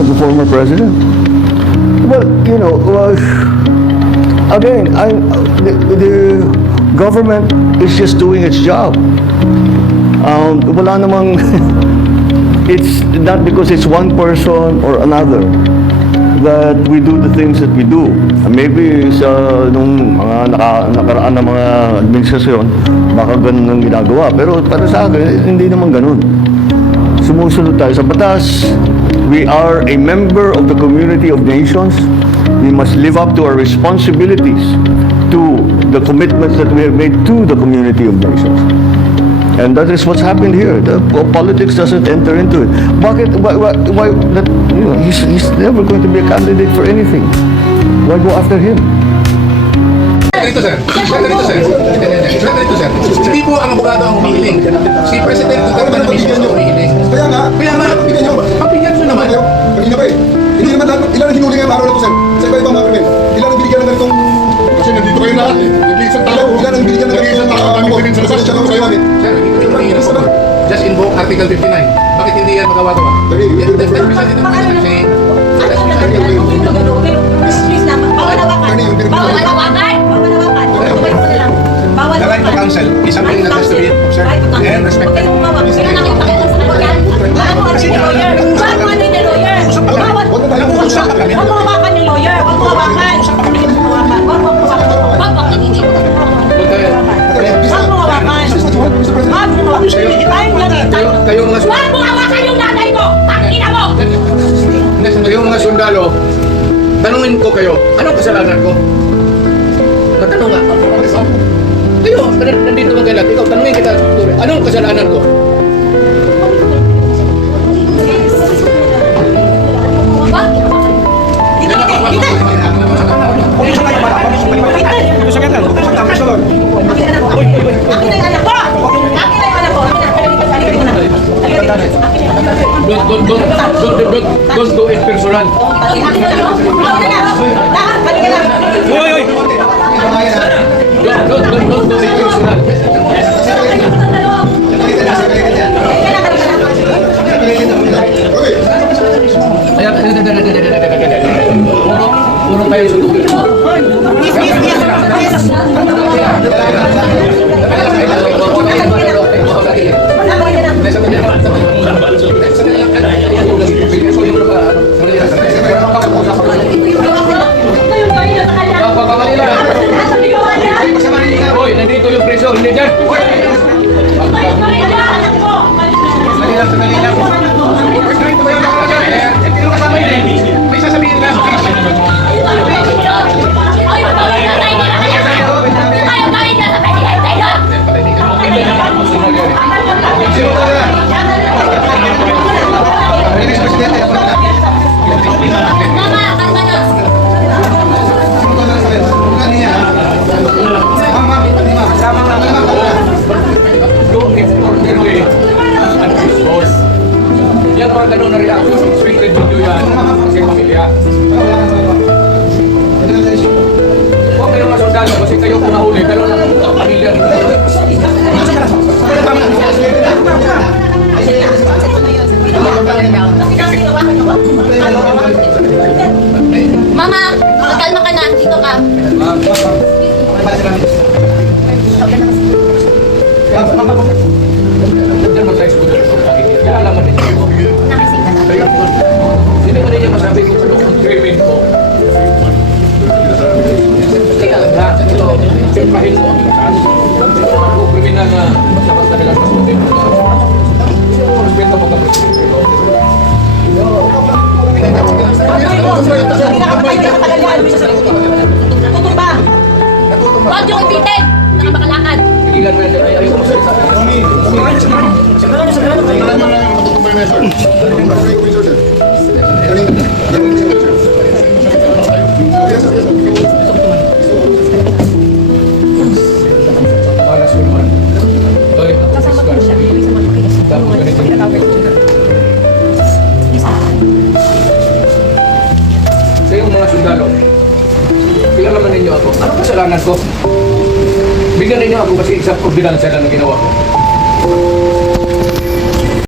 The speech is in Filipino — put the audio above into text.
of the former president. Well, you know, again, the government is just doing its job. Wala namang, it's not because it's one person or another that we do the things that we do. Maybe sa nung mga nakaraan na mga administrasyon, baka ganun ang ginagawa. Pero para sa akin, hindi naman ganun. Sumusunod tayo sa batas. We are a member of the community of nations. We must live up to our responsibilities, to the commitments that we have made to the community of nations. And that is what's happened here. The politics doesn't enter into it. Bakit? Why that, you know, he's never going to be a candidate for anything. Why go after him? Ganito sir. Hindi po ang abogado ang humihiling. Si President Duterte na mismo ang humihiling. Kaya nga, Papigyan nyo naman. kanina pa eh. Hindi naman lahat, ilan ang hinuli ngayong araw na ito, sir? Sa iba-ibang mga krimen. Ilan ang binigyan ng ganitong... Kasi nandito kayo lahat eh. Nag-iisang tao. Ilan ang binigyan ng ganitong... Kami din sa labas. Siya lang sa namin. Sir, hindi ko mahirap po. Just invoke Article 59. Bakit hindi yan magawa-gawa? The right to counsel is something that has to be observed and respected. Kayo mga Huwag mo hawakan yung nanay ko! Tangina mo! Kayong mga sundalo, tanungin ko kayo, anong kasalanan ko? Matanong nga. Kayo, nandito ba kayo? Ikaw, tanungin kita, anong kasalanan ko? Don't do it personal. Don't do it personal. Puro kayo sutukin. Hoy, nandito yung preso, hindi dyan. May sasabihin na. Yan mga ganun na reaction. Swinged video yan. Kasi pamilya. Huwag kayo mga sundalo kasi kayo kumahuli. Pero ang pamilya. Mama, kalma ka na. Dito ka. Diyan mo sa school. Kilala mo din. Hindi mo rin yung masabi kung ano ang krimen ko. Kaya lahat ito, simpahin mo ang kaso. Hindi mo naman kung kriminal na dapat ka nilang pasukin mo. Hindi mo respeto mo kang respeto. Natutumba. Huwag yung ipitin. Nakabakalakad. Pigilan mo yan. Ayaw mo sa sa yung mga sundalo, kilala naman ninyo ako. Anong kasalanan ko? Bigyan ninyo ako kasi isang ordinansya lang na ginawa ko.